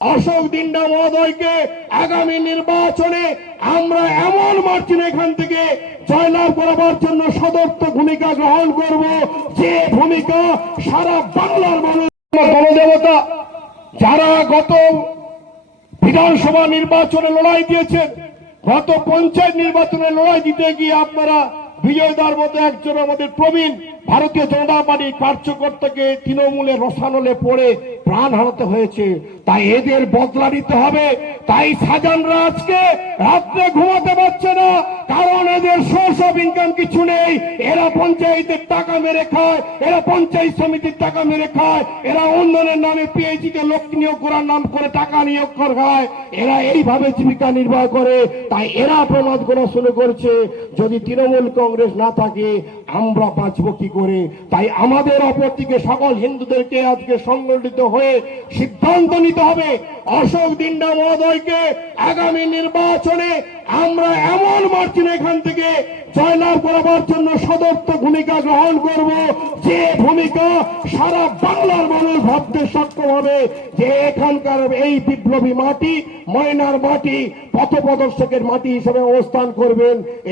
অশোক দিন্ডা মহোদয়কে আগামী নির্বাচনে আমরা এমন মার্চিন এখান থেকে জয়লাভ করাবার জন্য সদর্থ ভূমিকা গ্রহণ করব। যে ভূমিকা সারা বাংলার মানুষ গণদেবতা যারা গত বিধানসভা নির্বাচনে লড়াই দিয়েছেন, গত পঞ্চায়েত নির্বাচনে লড়াই দিতে গিয়ে আপনারা বিজয়দার মতো একজন আমাদের প্রবীণ ভারতীয় জনতা পার্টির কার্যকর্তাকে তৃণমূলে রসানলে পড়ে প্রাণ হারাতে হয়েছে। তাই এদের বদলা নিতে হবে। তাই সাজানরা আজকে রাত্রে ঘুমাতে পারছে না। কারণ এদের ইনকাম কিছু নেই। এরা পঞ্চায়েতের টাকা মেরে খায়, এরা পঞ্চায়েত সমিতির টাকা মেরে খায়, এরা উন্নয়নের নামে পিএইচি তে লোক নিয়োগ করার নাম করে টাকা নিয়োগ খায়। এরা এইভাবে জীবিকা নির্বাহ করে। তাই এরা প্রমাদ করা শুরু করছে। যদি তৃণমূল কংগ্রেস না থাকে, আমরা বাঁচবো কি করে? তাই আমাদের অপর দিকে সকল হিন্দুদেরকে আজকে সংগঠিত হয়ে সিদ্ধান্ত নিতে হবে। অশোক দিন্ডা মহোদয়কে আগামী নির্বাচনে আমরা এমন মার্চিন এখান থেকে জয়লাভ করাবার জন্য সদর্থ ভূমিকা গ্রহণ করব। যে ভূমিকা সারা বাংলার মানুষ ভাবতে সক্ষম হবে যে এখানকার এই বিপ্লবী মাটি, ময়নার মাটি, পথপ্রদর্শকের মাটি হিসেবে অবস্থান করবেন।